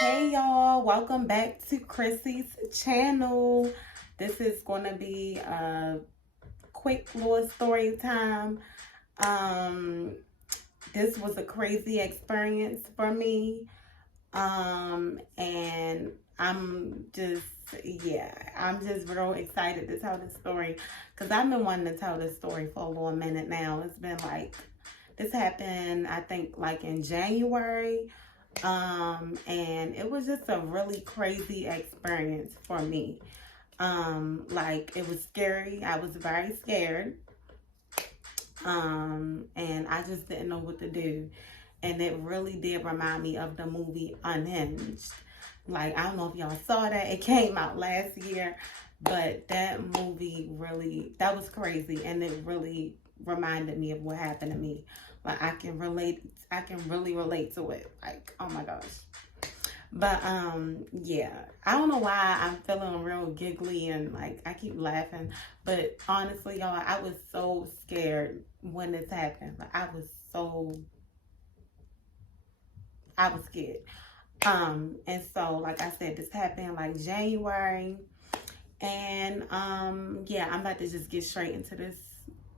Hey y'all, welcome back to Chrissy's channel. This is going to be a quick little story time. Um, this was a crazy experience for me. And I'm just real excited to tell this story because I've been wanting to tell this story for a little minute now. It's been like, this happened, I think, like in January. And it was just a really crazy experience for me. Like, it was scary. I was very scared. And I just didn't know what to do. And it really did remind me of the movie Unhinged. Like, I don't know if y'all saw that. It came out last year, but that movie really, that was crazy. And it really reminded me of what happened to me. Like, I can really relate to it. Like, oh my gosh. But yeah, I don't know why I'm feeling real giggly and like I keep laughing, but honestly, y'all, I was so scared when this happened. Like, I was scared. And so, like I said, this happened like January. And yeah, I'm about to just get straight into this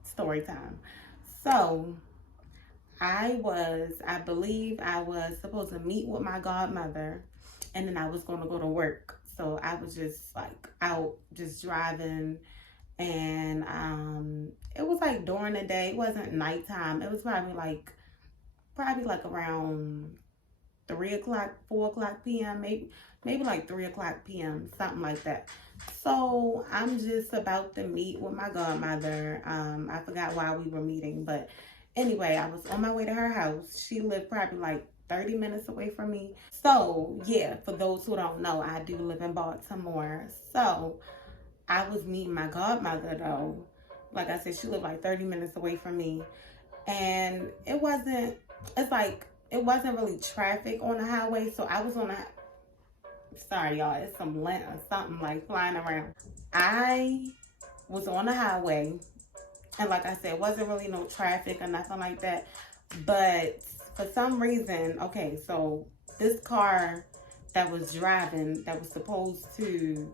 story time. So I believe I was supposed to meet with my godmother, and then I was going to go to work. So I was just like out just driving, and it was like during the day. It wasn't nighttime. It was probably like around 3 o'clock, 4 o'clock p.m., maybe like 3 o'clock p.m., something like that. So I'm just about to meet with my godmother. I forgot why we were meeting, but anyway, I was on my way to her house. She lived probably like 30 minutes away from me. So yeah, for those who don't know, I do live in Baltimore. So I was meeting my godmother though. Like I said, she lived like 30 minutes away from me. And it wasn't really traffic on the highway. So I was on a, sorry y'all, it's some lint or something like flying around. I was on the highway, and like I said, it wasn't really no traffic or nothing like that. But for some reason, okay, so this car that was driving, that was supposed to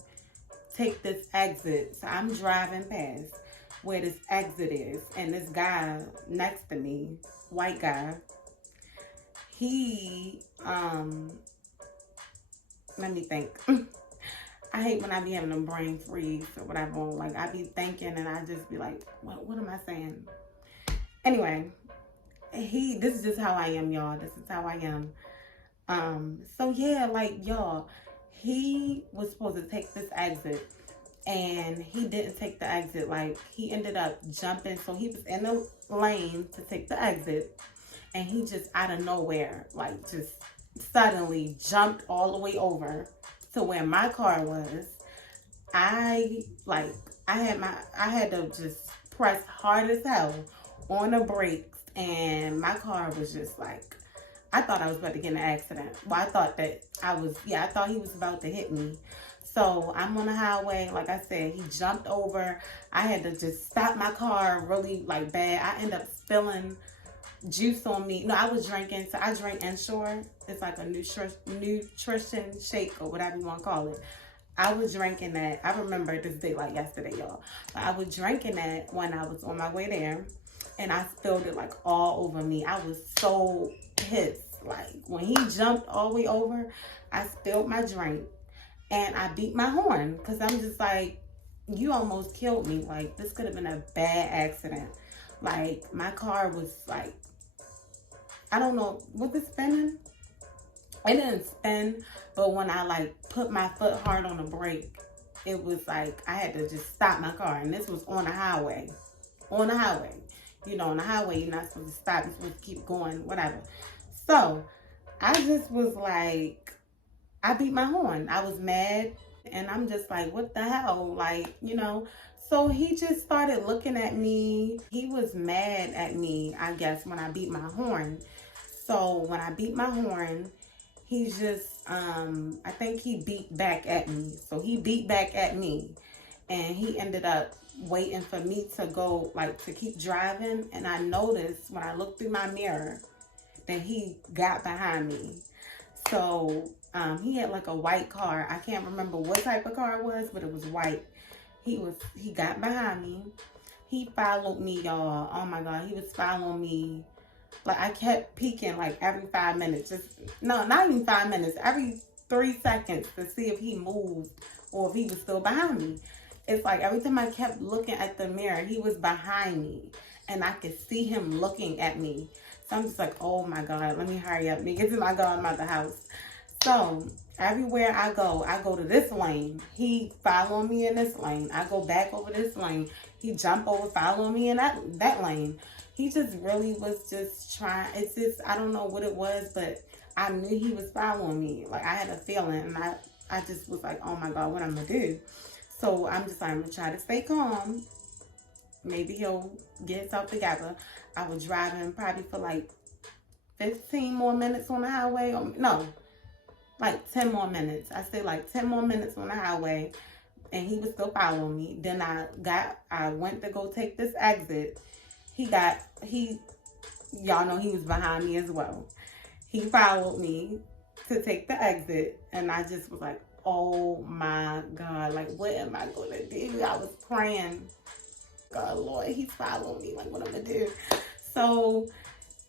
take this exit. So I'm driving past where this exit is, and this guy next to me, white guy, he, let me think. I hate when I be having a brain freeze or whatever. Like, I be thinking and I just be like, what am I saying? Anyway, this is just how I am, y'all. This is how I am. So yeah, like, y'all, he was supposed to take this exit, and he didn't take the exit. Like, he ended up jumping. So he was in the lane to take the exit, and he just out of nowhere, like, just suddenly jumped all the way over to where my car was. I had to just press hard as hell on the brakes, and my car was just like, I thought I was about to get in an accident. Well, I thought he was about to hit me. So I'm on the highway, like I said, he jumped over. I had to just stop my car really like bad. I ended up spilling juice on me. No, I was drinking, so I drank Ensure. It's like a nutrition shake or whatever you want to call it. I was drinking that. I remember this day like yesterday, y'all. But I was drinking that when I was on my way there, and I spilled it like all over me. I was so pissed. Like, when he jumped all the way over, I spilled my drink, and I beat my horn because I'm just like, you almost killed me. Like, this could have been a bad accident. Like, my car was like, I don't know, was it spinning? It didn't spin, but when I like put my foot hard on the brake, it was like I had to just stop my car. And this was on the highway. On the highway. You know, on the highway, you're not supposed to stop. You're supposed to keep going, whatever. So I just was like, I beat my horn. I was mad. And I'm just like, what the hell? Like, you know. So he just started looking at me. He was mad at me, I guess, when I beat my horn. So when I beat my horn, he just, I think he beat back at me. So he beat back at me, and he ended up waiting for me to go, like, to keep driving. And I noticed when I looked through my mirror that he got behind me. So he had like a white car. I can't remember what type of car it was, but it was white. He got behind me. He followed me, y'all. Oh my God, he was following me. Like, I kept peeking like every 5 minutes. Just, no, not even 5 minutes. Every 3 seconds to see if he moved or if he was still behind me. It's like every time I kept looking at the mirror, he was behind me. And I could see him looking at me. So I'm just like, oh my God, let me hurry up. Let me get to my godmother house. So everywhere I go to this lane. He follow me in this lane. I go back over this lane. He jump over, follow me in that lane. He just really was just trying. It's just, I don't know what it was, but I knew he was following me. Like, I had a feeling, and I just was like, oh my God, what I'm gonna do? So I'm just like, I'm gonna try to stay calm. Maybe he'll get himself together. I was driving probably for like 15 more minutes on the highway. No, like 10 more minutes. I say like 10 more minutes on the highway, and he was still following me. Then I went to go take this exit. Y'all know he was behind me as well. He followed me to take the exit, and I just was like, oh my God, like, what am I gonna do? I was praying, God, Lord, he's following me, like, what am I gonna do? So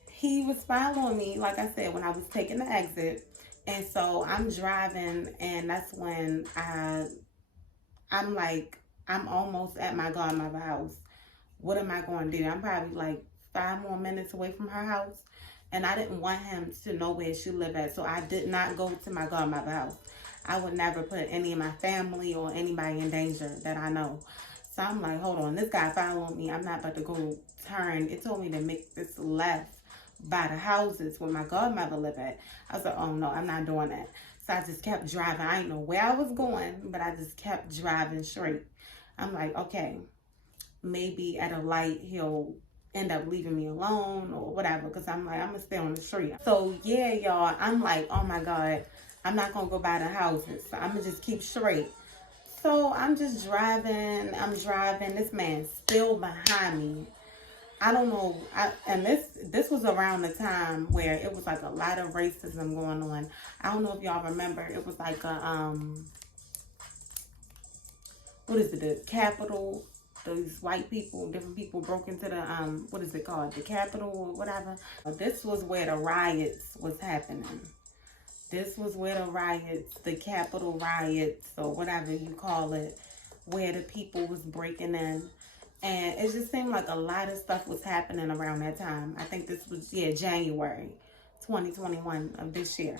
he was following me, like I said, when I was taking the exit. And so I'm driving, and that's when I'm like, I'm almost at my godmother's house. What am I going to do? I'm probably like 5 more minutes away from her house. And I didn't want him to know where she lived at. So I did not go to my godmother's house. I would never put any of my family or anybody in danger that I know. So I'm like, hold on. This guy followed me. I'm not about to go turn. It told me to make this left by the houses where my godmother lived at. I was like, oh no, I'm not doing that. So I just kept driving. I didn't know where I was going, but I just kept driving straight. I'm like, okay, maybe at a light he'll end up leaving me alone or whatever, because I'm like, I'm gonna stay on the street. So yeah, y'all, I'm like, oh my God, I'm not gonna go by the houses. So I'm gonna just keep straight. So I'm just driving. I'm driving. This man's still behind me. I don't know. And this was around the time where it was like a lot of racism going on. I don't know if y'all remember. It was like a what is it? The Capitol. Those white people, different people broke into the what is it called? The Capitol or whatever. This was where the riots was happening. This was where the riots, the Capitol riots, or whatever you call it, where the people was breaking in. And it just seemed like a lot of stuff was happening around that time. I think this was, January 2021 of this year.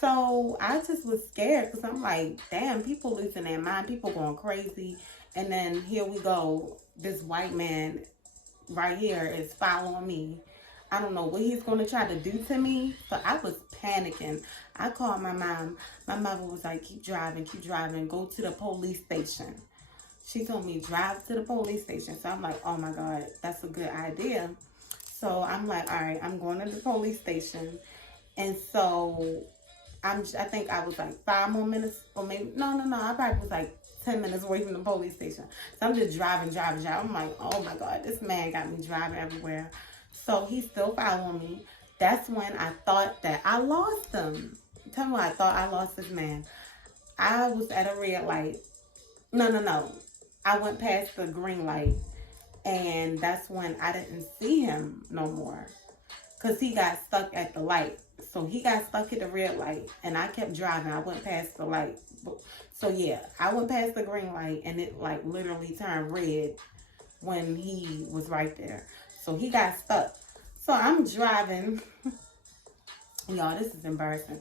So I just was scared because I'm like, damn, people losing their mind, people going crazy. And then here we go, this white man right here is following me. I don't know what he's going to try to do to me. So I was panicking. I called my mom. My mother was like, keep driving, go to the police station. She told me, drive to the police station. So I'm like, oh my God, that's a good idea. So I'm like, all right, I'm going to the police station. And so I think I was like 5 more minutes, or maybe, no, I probably was like 10 minutes away from the police station. So I'm just driving. I'm like, oh my God, this man got me driving everywhere. So he's still following me. That's when I thought that I lost him. Tell me why I thought I lost this man. I was at a red light. No. I went past the green light, and that's when I didn't see him no more, because he got stuck at the light. So he got stuck at the red light, and I kept driving. I went past the light. So yeah, I went past the green light, and it like literally turned red when he was right there. So he got stuck. So I'm driving. Y'all, this is embarrassing.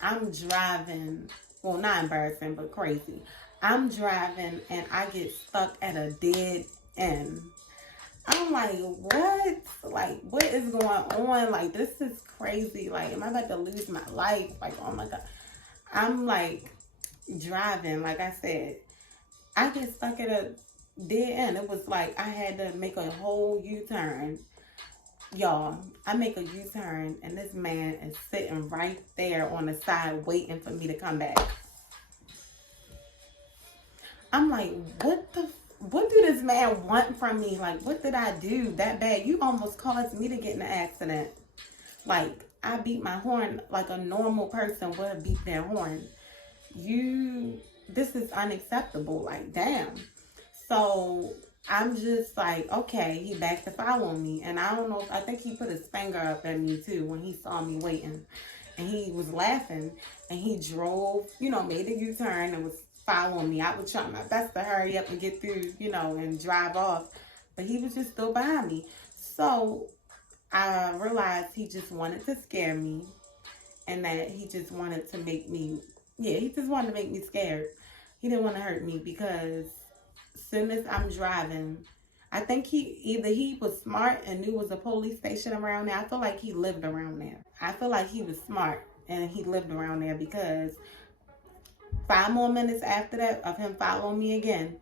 I'm driving. Well, not embarrassing, but crazy. I'm driving, and I get stuck at a dead end. I'm like, what? Like, what is going on? Like, this is crazy. Like, am I about to lose my life? Like, oh my God. I'm like driving, like I said. I get stuck at a dead end. It was like I had to make a whole U-turn. Y'all, I make a U-turn, and this man is sitting right there on the side waiting for me to come back. I'm like, what do this man want from me? Like, what did I do that bad? You almost caused me to get in an accident. Like, I beat my horn like a normal person would beat their horn. This is unacceptable. Like, damn. So I'm just like, okay, he back to following me. And I don't know, I think he put his finger up at me too when he saw me waiting. And he was laughing, and he drove, made a U-turn and was following me. I was trying my best to hurry up and get through, and drive off. But he was just still behind me. So I realized he just wanted to scare me, and that he just wanted to make me, he just wanted to make me scared. He didn't want to hurt me, because as soon as I'm driving, I think he was smart and knew it was a police station around there. I feel like he lived around there. I feel like he was smart and he lived around there, because 5 more minutes after that of him following me again,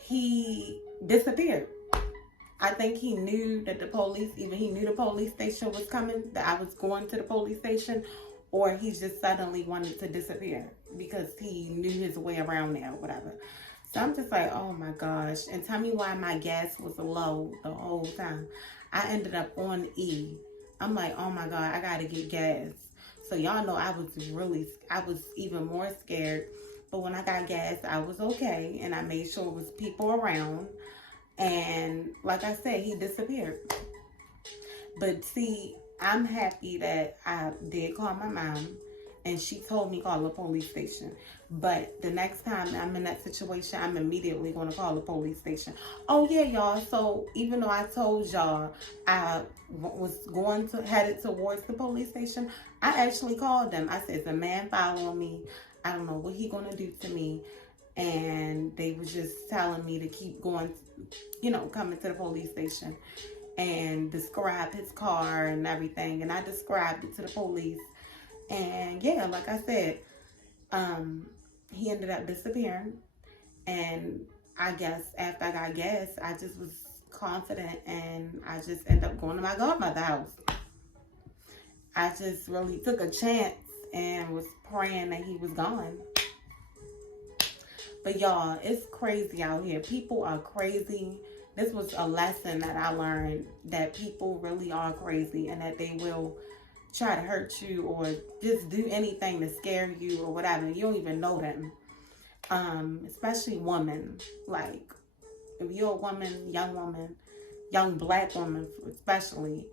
he disappeared. I think he knew that he knew the police station was coming, that I was going to the police station, or he just suddenly wanted to disappear because he knew his way around there or whatever. So I'm just like, oh my gosh. And tell me why my gas was low the whole time. I ended up on E. I'm like, oh my God, I gotta get gas. So y'all know I was even more scared. But when I got gas, I was okay. And I made sure it was people around. And like I said, he disappeared. But see, I'm happy that I did call my mom, and she told me call the police station. But the next time I'm in that situation, I'm immediately going to call the police station. Oh yeah, y'all. So even though I told y'all I was headed towards the police station, I actually called them. I said, the man following me. I don't know what he going to do to me. And they were just telling me to keep going, coming to the police station, and describe his car and everything. And I described it to the police. And yeah, like I said, he ended up disappearing. And I guess after I got gas, I just was confident, and I just ended up going to my godmother's house. I just really took a chance and was praying that he was gone. But y'all, it's crazy out here. People are crazy. This was a lesson that I learned, that people really are crazy, and that they will try to hurt you or just do anything to scare you or whatever. You don't even know them. Especially women. Like, if you're a woman, young black woman especially,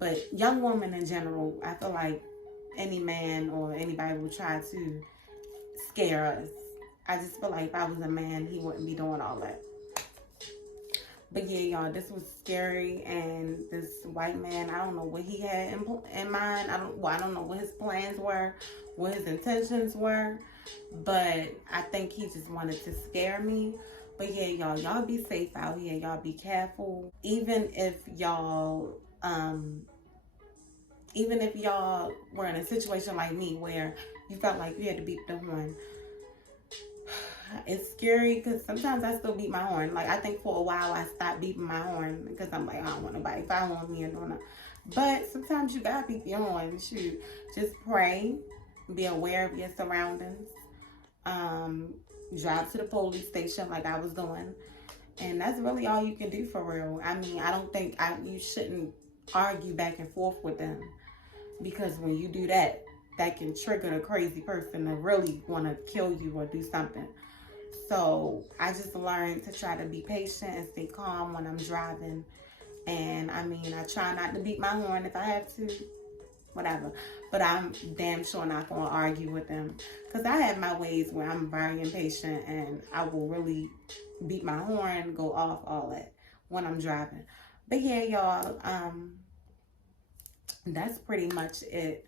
but young women in general, I feel like any man or anybody will try to scare us. I just feel like if I was a man, he wouldn't be doing all that. But yeah, y'all, this was scary. And this white man, I don't know what he had in mind. I don't know what his plans were, what his intentions were. But I think he just wanted to scare me. But yeah, y'all be safe out here. Y'all be careful. Even if y'all were in a situation like me where you felt like you had to beat the horn. It's scary, because sometimes I still beat my horn. Like, I think for a while I stopped beating my horn because I'm like, I don't want nobody following me and doing that. But sometimes you gotta beat your horn. Shoot, just pray, be aware of your surroundings, drive to the police station like I was doing, and that's really all you can do for real. I mean, I don't think you shouldn't argue back and forth with them, because when you do that, that can trigger the crazy person to really want to kill you or do something. So I just learned to try to be patient and stay calm when I'm driving. And I mean, I try not to beat my horn if I have to, whatever. But I'm damn sure not going to argue with them, because I have my ways where I'm very impatient, and I will really beat my horn, go off, all that when I'm driving. But yeah, y'all, that's pretty much it.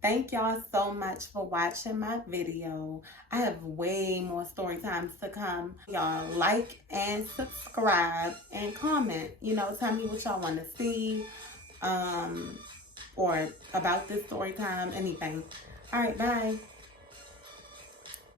Thank y'all so much for watching my video. I have way more story times to come. Y'all like and subscribe and comment. Tell me what y'all want to see, or about this story time, anything. All right, bye.